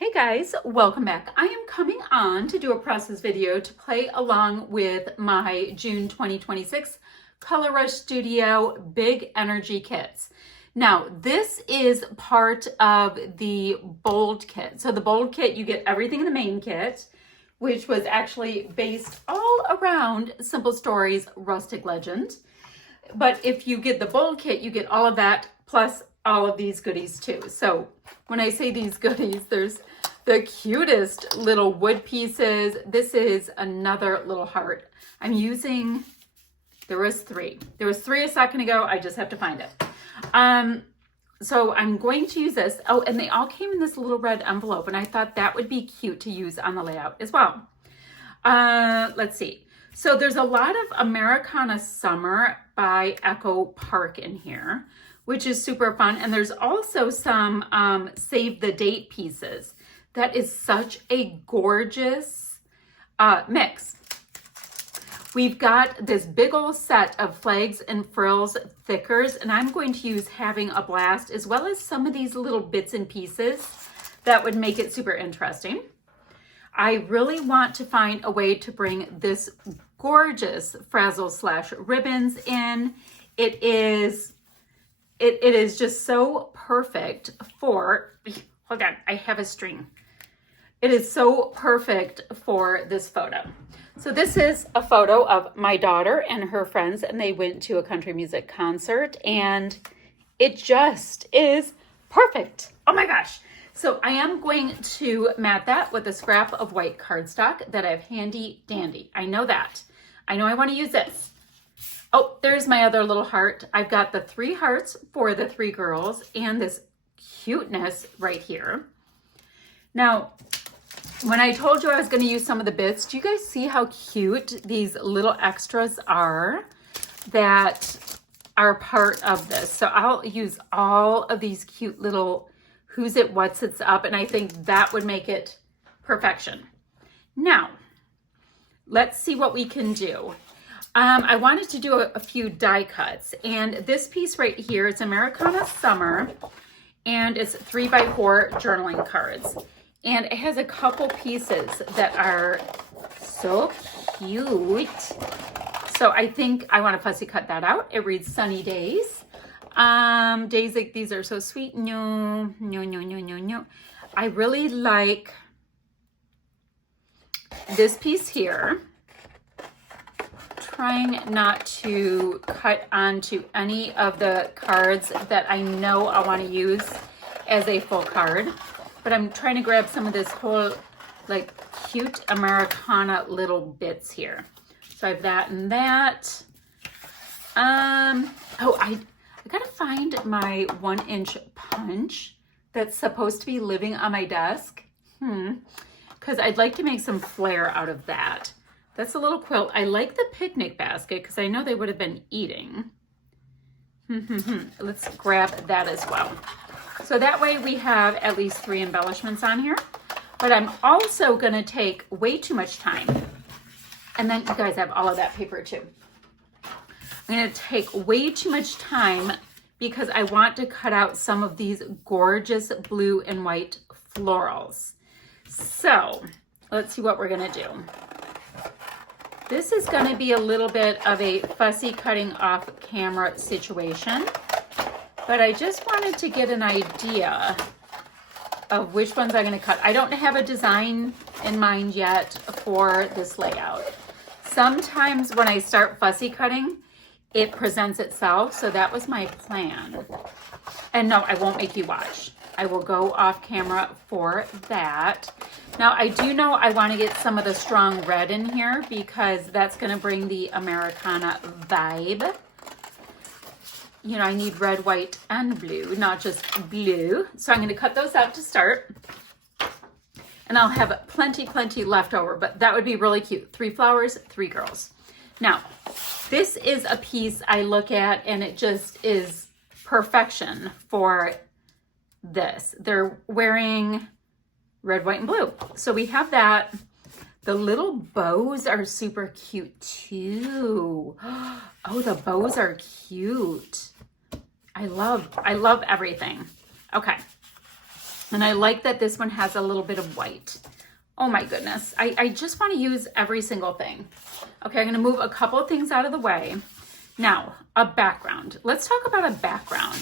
Hey guys, welcome back. I am coming on to do a process video to play along with my June 2026 Color Rush Studio Big Energy Kits. Now, this is part of the Bold Kit. So the Bold Kit, you get everything in the main kit, which was actually based all around Simple Stories Rustic Legend. But if you get the Bold Kit, you get all of that plus all of these goodies too. So when I say these goodies, there's the cutest little wood pieces. This is another little heart. I'm using, there was three a second ago. I just have to find it. So I'm going to use this. Oh, and they all came in this little red envelope, and I thought that would be cute to use on the layout as well. Let's see. So there's a lot of Americana Summer by Echo Park in here, which is super fun. And there's also some Save the Date pieces. That is such a gorgeous mix. We've got this big old set of Flags and Frills thickers, and I'm going to use Having a Blast, as well as some of these little bits and pieces that would make it super interesting. I really want to find a way to bring this gorgeous Frazzle Slash ribbons in. It is just so perfect for, hold on, I have a string. It is so perfect for this photo. So this is a photo of my daughter and her friends, and they went to a country music concert, and it just is perfect. Oh my gosh. So I am going to mat that with a scrap of white cardstock that I have handy dandy. I know that. I know I want to use this. Oh, there's my other little heart. I've got the 3 hearts for the 3 girls and this cuteness right here. Now, when I told you I was going to use some of the bits, do you guys see how cute these little extras are that are part of this? So I'll use all of these cute little who's it, what's it's up, and I think that would make it perfection. Now, let's see what we can do. I wanted to do a few die cuts, and this piece right here, it's Americana Summer, and it's 3x4 journaling cards. And it has a couple pieces that are so cute. So I think I want to fussy cut that out. It reads Sunny Days. Days like these are so sweet. No. I really like this piece here. Trying not to cut onto any of the cards that I know I want to use as a full card. But I'm trying to grab some of this whole like cute Americana little bits here. So I have that and that. Oh, I gotta find my 1-inch punch that's supposed to be living on my desk. Because I'd like to make some flair out of that. That's a little quilt. I like the picnic basket because I know they would have been eating. Let's grab that as well. So that way we have at least 3 embellishments on here. But I'm also going to take way too much time. And then you guys have all of that paper too. I'm going to take way too much time because I want to cut out some of these gorgeous blue and white florals. So let's see what we're going to do. This is going to be a little bit of a fussy cutting off camera situation. But I just wanted to get an idea of which ones I'm going to cut. I don't have a design in mind yet for this layout. Sometimes when I start fussy cutting, it presents itself. So that was my plan. And no, I won't make you watch. I will go off camera for that. Now, I do know I want to get some of the strong red in here because that's going to bring the Americana vibe. You know, I need red, white, and blue, not just blue. So I'm going to cut those out to start. And I'll have plenty left over, but that would be really cute. 3 flowers, 3 girls. Now, this is a piece I look at and it just is perfection for this. They're wearing red, white, and blue. So we have that. The little bows are super cute too. Oh, the bows are cute. I love everything. Okay. And I like that this one has a little bit of white. Oh my goodness. I just want to use every single thing. Okay, I'm going to move a couple of things out of the way. Now, a background. Let's talk about a background.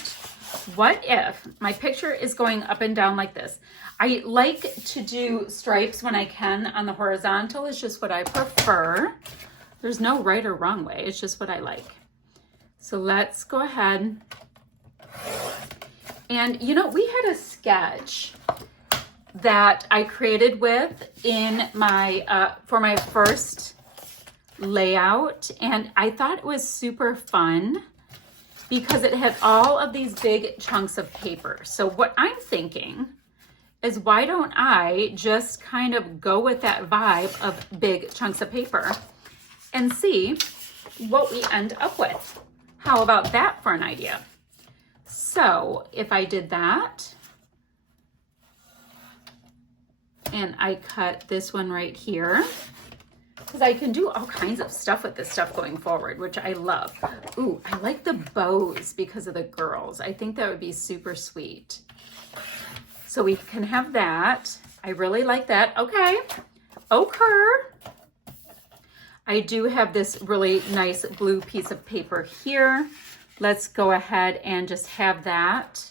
What if my picture is going up and down like this? I like to do stripes when I can on the horizontal. It's just what I prefer. There's no right or wrong way. It's just what I like. So let's go ahead. And you know, we had a sketch that I created with in my, for my first layout. And I thought it was super fun because it had all of these big chunks of paper. So what I'm thinking is, why don't I just kind of go with that vibe of big chunks of paper and see what we end up with? How about that for an idea? So if I did that, and I cut this one right here, because I can do all kinds of stuff with this stuff going forward, which I love. Ooh, I like the bows because of the girls. I think that would be super sweet. So we can have that. I really like that. Okay. I do have this really nice blue piece of paper here. Let's go ahead and just have that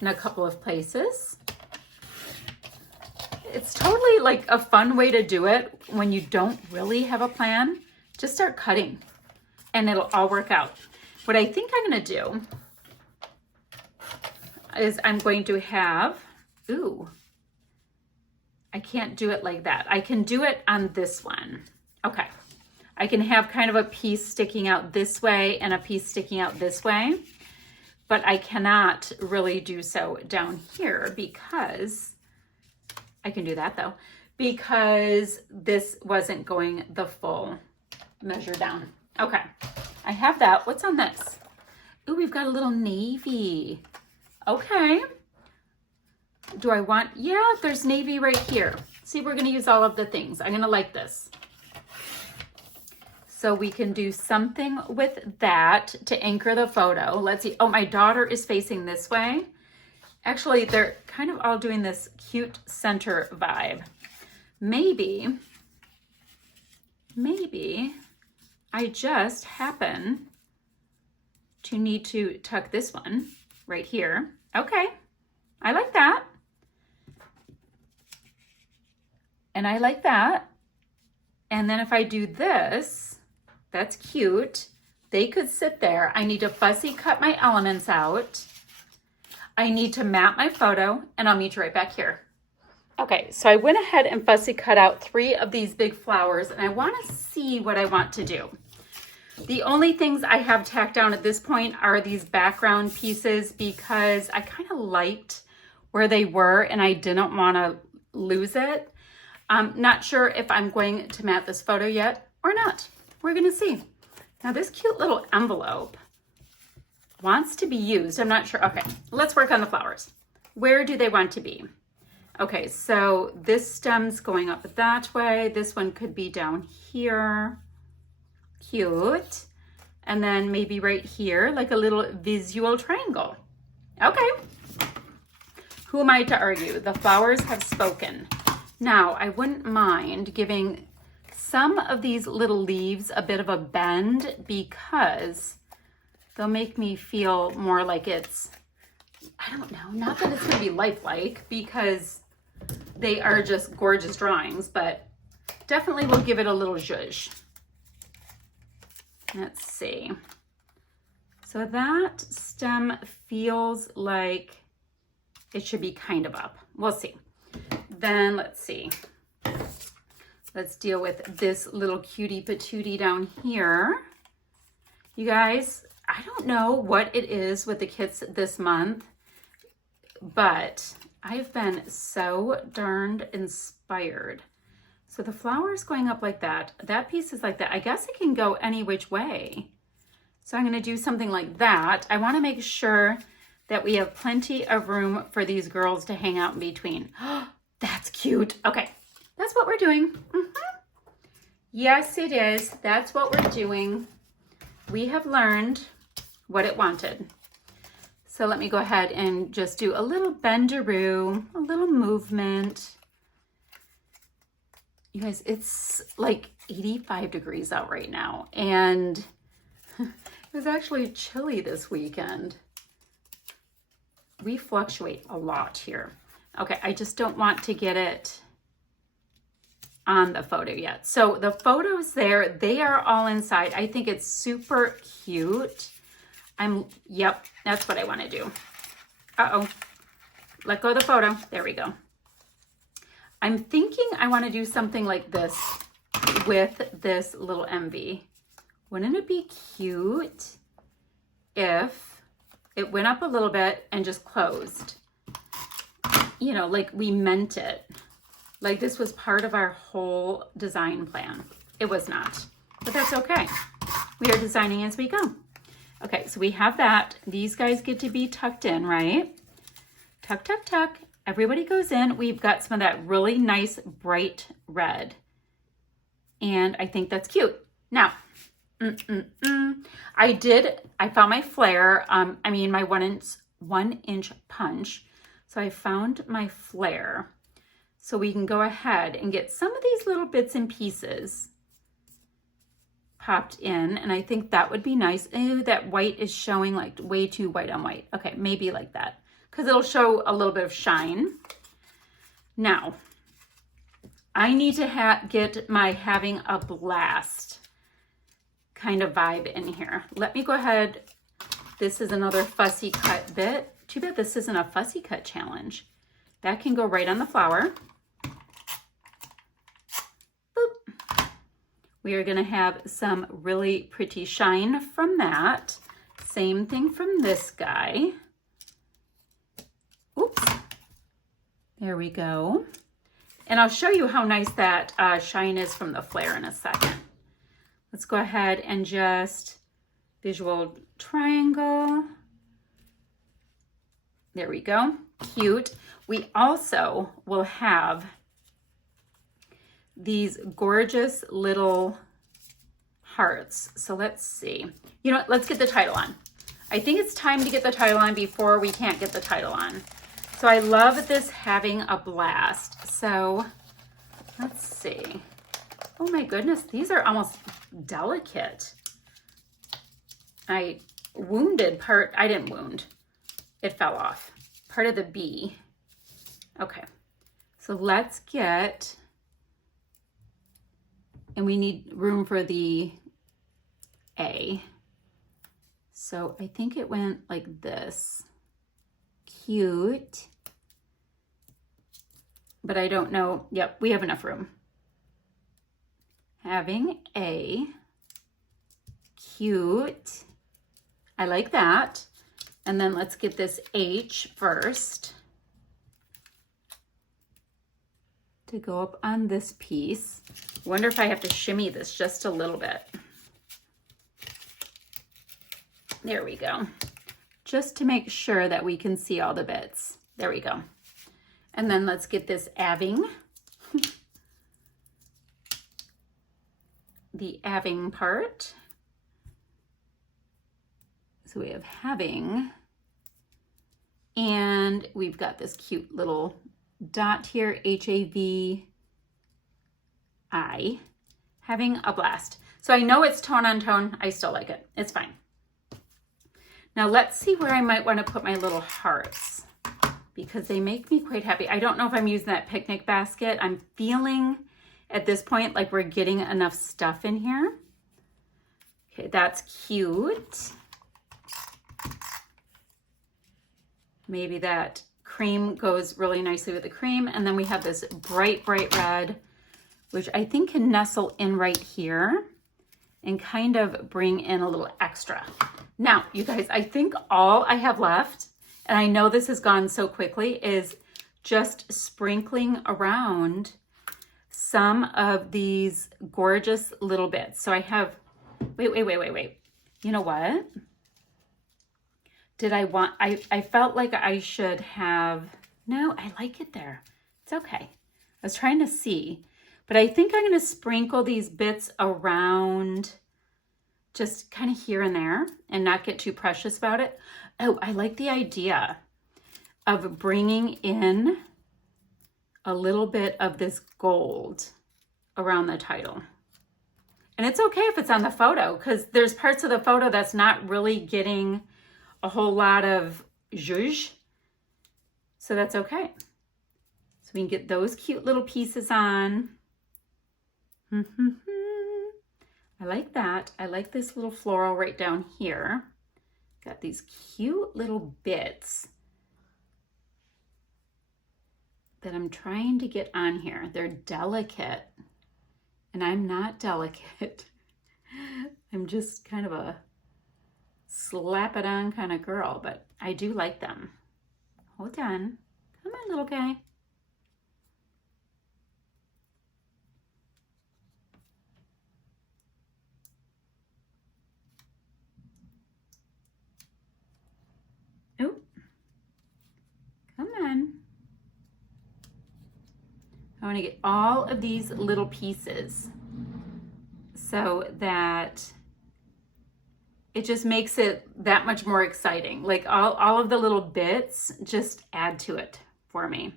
in a couple of places. It's totally like a fun way to do it when you don't really have a plan. Just start cutting and it'll all work out. What I think I'm going to do is I'm going to have, ooh, I can't do it like that. I can do it on this one. Okay. I can have kind of a piece sticking out this way and a piece sticking out this way, but I cannot really do so down here because, I can do that though, because this wasn't going the full measure down. Okay, I have that. What's on this? Ooh, we've got a little navy. Okay. Do I want, yeah, there's navy right here. See, we're gonna use all of the things. I'm gonna like this. So we can do something with that to anchor the photo. Let's see. Oh, my daughter is facing this way. Actually, they're kind of all doing this cute center vibe. Maybe I just happen to need to tuck this one right here. Okay, I like that. And I like that. And then if I do this, that's cute. They could sit there. I need to fussy cut my elements out. I need to map my photo, and I'll meet you right back here. Okay, so I went ahead and fussy cut out 3 of these big flowers, and I want to see what I want to do. The only things I have tacked down at this point are these background pieces because I kind of liked where they were and I didn't want to lose it. I'm not sure if I'm going to mat this photo yet or not. We're gonna see. Now this cute little envelope wants to be used. I'm not sure. Okay, let's work on the flowers. Where do they want to be? Okay, so this stem's going up that way. This one could be down here. Cute. And then maybe right here, like a little visual triangle. Okay. Who am I to argue? The flowers have spoken. Now, I wouldn't mind giving some of these little leaves a bit of a bend because they'll make me feel more like it's, I don't know, not that it's going to be lifelike because they are just gorgeous drawings, but definitely will give it a little zhuzh. Let's see. So that stem feels like it should be kind of up. We'll see. Then let's see. Let's deal with this little cutie patootie down here. You guys, I don't know what it is with the kits this month, but I've been so darned inspired. So the flowers going up like that, that piece is like that. I guess it can go any which way. So I'm gonna do something like that. I wanna make sure that we have plenty of room for these girls to hang out in between. That's cute. Okay, that's what we're doing. Yes, it is. That's what we're doing. We have learned what it wanted. So let me go ahead and just do a little bendaroo, a little movement. You guys, it's like 85 degrees out right now, and it was actually chilly this weekend. We fluctuate a lot here. Okay, I just don't want to get it on the photo yet. So the photos there, they are all inside. I think it's super cute. Yep, that's what I want to do. Uh-oh, let go of the photo. There we go. I'm thinking I want to do something like this with this little MV. Wouldn't it be cute if it went up a little bit and just closed? You know, like we meant it. Like this was part of our whole design plan. It was not, but that's okay. We are designing as we go. Okay, so we have that. These guys get to be tucked in, right? Tuck, tuck, tuck. Everybody goes in. We've got some of that really nice bright red. And I think that's cute. Now, I found my flare. My 1 inch punch. So I found my flare. So we can go ahead and get some of these little bits and pieces popped in. And I think that would be nice. Ooh, that white is showing like way too white on white. Okay, maybe like that, because it'll show a little bit of shine. Now, I need to get my having a blast kind of vibe in here. Let me go ahead. This is another fussy cut bit. Too bad this isn't a fussy cut challenge. That can go right on the flower. Boop. We are gonna have some really pretty shine from that. Same thing from this guy. Oops. There we go. And I'll show you how nice that shine is from the flare in a second. Let's go ahead and just visual triangle. There we go. Cute. We also will have these gorgeous little hearts. So let's see. You know what? Let's get the title on. I think it's time to get the title on before we can't get the title on. So I love this having a blast. So let's see. Oh my goodness, these are almost delicate. I didn't wound. It fell off. Part of the B. Okay, so let's get, and we need room for the A. So I think it went like this. Cute. But I don't know. Yep, we have enough room. Having A. Cute. I like that. And then let's get this H first to go up on this piece. Wonder if I have to shimmy this just a little bit. There we go. Just to make sure that we can see all the bits. There we go. And then let's get this aving. The aving part. So we have having, and we've got this cute little dot here, H-A-V-I, having a blast. So I know it's tone on tone. I still like it. It's fine. Now let's see where I might want to put my little hearts, because they make me quite happy. I don't know if I'm using that picnic basket. I'm feeling at this point like we're getting enough stuff in here. Okay, that's cute. Maybe that cream goes really nicely with the cream. And then we have this bright, bright red, which I think can nestle in right here and kind of bring in a little extra. Now, you guys, I think all I have left, and I know this has gone so quickly, is just sprinkling around some of these gorgeous little bits. So I have, wait. You know what? I felt like I should have, no, I like it there. It's okay. I was trying to see, but I think I'm going to sprinkle these bits around just kind of here and there and not get too precious about it. Oh, I like the idea of bringing in a little bit of this gold around the title. And it's okay if it's on the photo, because there's parts of the photo that's not really getting a whole lot of zhuzh. So that's okay. So we can get those cute little pieces on. I like that. I like this little floral right down here. Got these cute little bits that I'm trying to get on here. They're delicate, and I'm not delicate. I'm just kind of a slap it on kind of girl, but I do like them. Hold on. Come on, little guy. Oh, come on. I want to get all of these little pieces so that it just makes it that much more exciting. Like all of the little bits just add to it for me.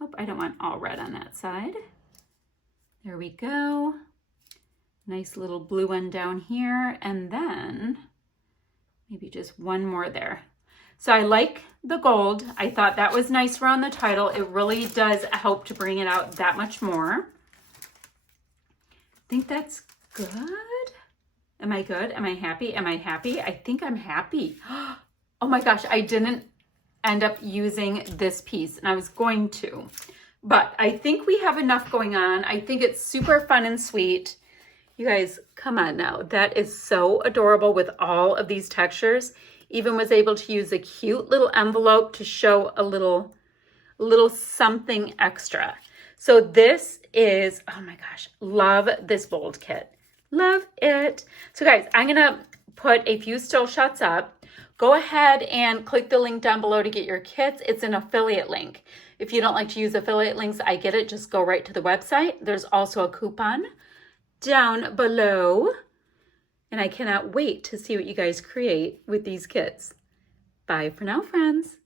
Oh, I don't want all red on that side. There we go. Nice little blue one down here, and then maybe just one more there. So I like the gold. I thought that was nice around the title. It really does help to bring it out that much more. I think that's good. Am I good? Am I happy? Am I happy? I think I'm happy. Oh my gosh, I didn't end up using this piece, and I was going to, but I think we have enough going on. I think it's super fun and sweet. You guys, come on now. That is so adorable with all of these textures. Even was able to use a cute little envelope to show a little something extra. So this is, oh my gosh, love this bold kit. Love it. So guys, I'm gonna put a few still shots up. Go ahead and click the link down below to get your kits. It's an affiliate link. If you don't like to use affiliate links, I get it. Just go right to the website. There's also a coupon down below. And I cannot wait to see what you guys create with these kits. Bye for now, friends.